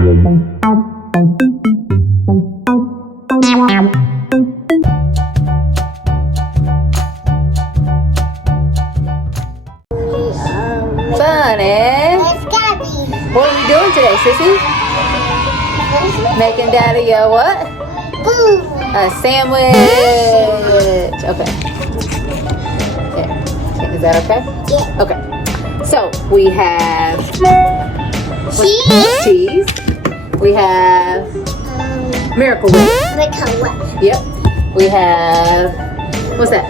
Fun and Gabby. what are we doing today, sissy? Making daddy a what? Boom. A sandwich. Okay. There. Is that okay? Yeah. Okay. So we have Cheese. cheese. We have Miracle Whip. Whip. Yep. We have, what's that?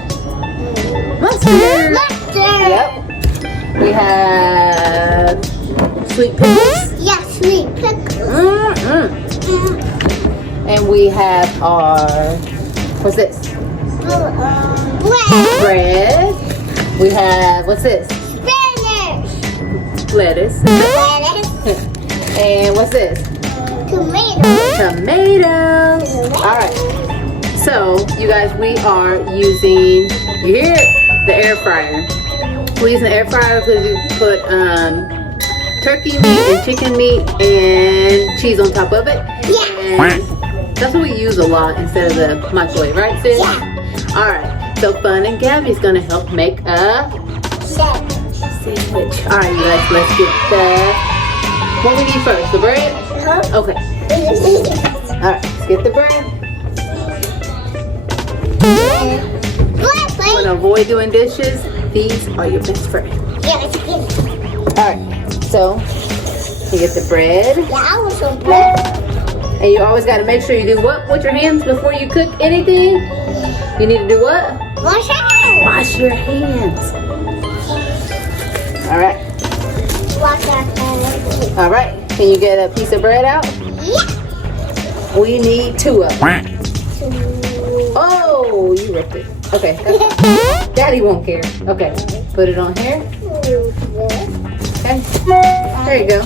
Mustard. Mustard. Yep. We have sweet pickles. Yeah, sweet pickles. And we have our, what's this? Bread. Bread. We have, what's this? Spinach. Lettuce. Lettuce. And what's this? Tomato. Tomatoes. Alright. So, you guys, we are using, you hear it? The air fryer. We're using the air fryer because you put turkey meat and chicken meat and cheese on top of it. Yeah. And that's what we use a lot instead of the microwave, right, sis? Yeah. Alright. So, Fun and Gabby's going to help make a sandwich. Alright, you guys, let's get the, what we need first? The bread? Okay. Alright, let's get the bread. Want to avoid doing dishes? These are your best friend. Yeah, it's good. Alright, so you get the bread. Yeah, I want some bread. And you always got to make sure you do what with your hands before you cook anything? You need to do what? Wash your hands. Wash your hands. Alright. Wash your hands. Alright, can you get a piece of bread out? Yeah. We need 2 of them. Oh, you ripped it. Okay, that's fine. Daddy won't care. Okay, put it on here. Okay, there you go.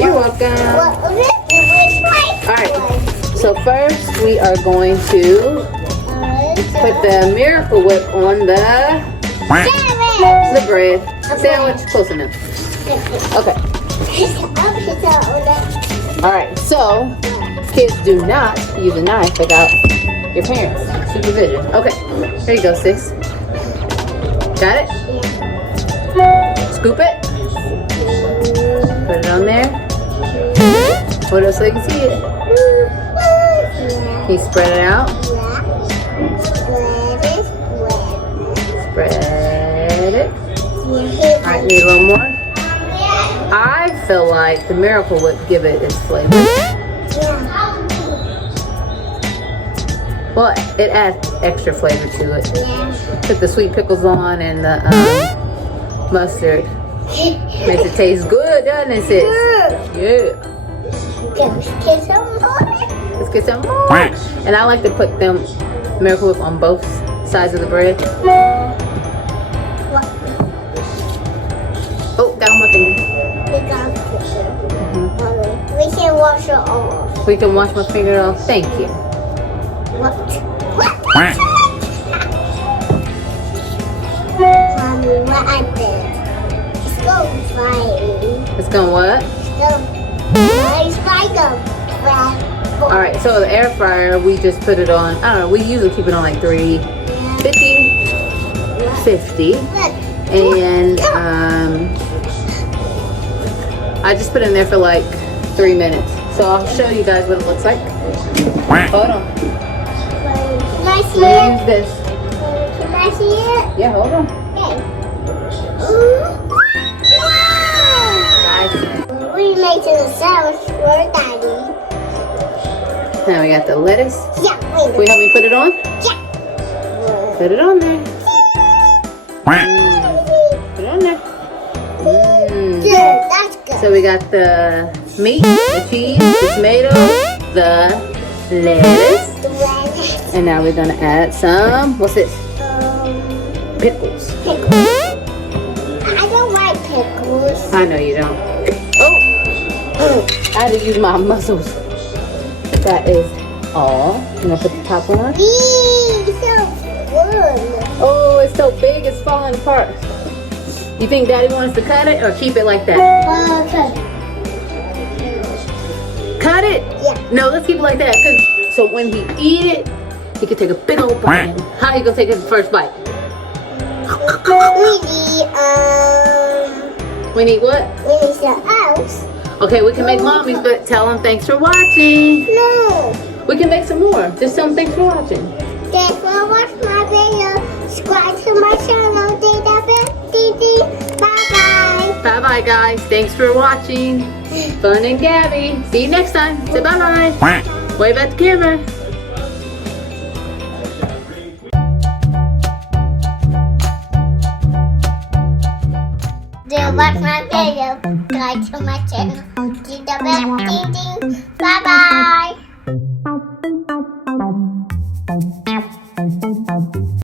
You're welcome. Alright, so first we are going to put the Miracle Whip on the bread. Sandwich, close enough. Okay. Alright, so kids do not use a knife without your parents' supervision. Okay, here you go, sis. Got it? Scoop it. Put it on there. Hold it up so they can see it. Can you spread it out? Spread it. Alright, need a little more. I feel like the Miracle Whip give it its flavor. Well, it adds extra flavor to it. Put the sweet pickles on and the mustard. Makes it taste good, doesn't it, sis? Yeah. Let's get some more. And I like to put them Miracle Whip on both sides of the bread. Oh, got on my finger. We can wash it off. We can wash my finger off. Thank you. What? Mommy, what I did? It's going fine. It's gonna what? It's fine. Alright, so the air fryer, we just put it on, I don't know, we usually keep it on like 350. And I just put it in there for like 3 minutes. So I'll show you guys what it looks like. Hold on. Can I see Let me it? use this. Can I see it? Yeah, hold on. Okay. Nice. We made a sandwich for Daddy. Now we got the lettuce. Yeah, wait. Will you help me put it on? Yeah. Put it on there. Put it on there. Good, that's good. So we got the meat, the cheese, the tomatoes, the lettuce. And now we're gonna add some, what's this? Pickles. Pickles. I don't like pickles. I know you don't. Oh! I had to use my muscles. That is all. I'm gonna put the top on. Eee, so good. Oh, it's so big, it's falling apart. You think Daddy wants to cut it or keep it like that? Okay. got it? Yeah. No, let's keep it like that. So when he eat it, he can take a big old bite. How you gonna take his first bite? We need what? We need some else. Okay, we can make mommy's, but tell them thanks for watching. No. We can make some more. Just tell them thanks for watching. Thanks for watching my video. Subscribe to my channel. Bye-bye. Bye-bye, guys. Thanks for watching. Fun and Gabby. See you next time. Say bye-bye. Wave at the camera. Do you watch my video? Subscribe to my channel. Bye-bye.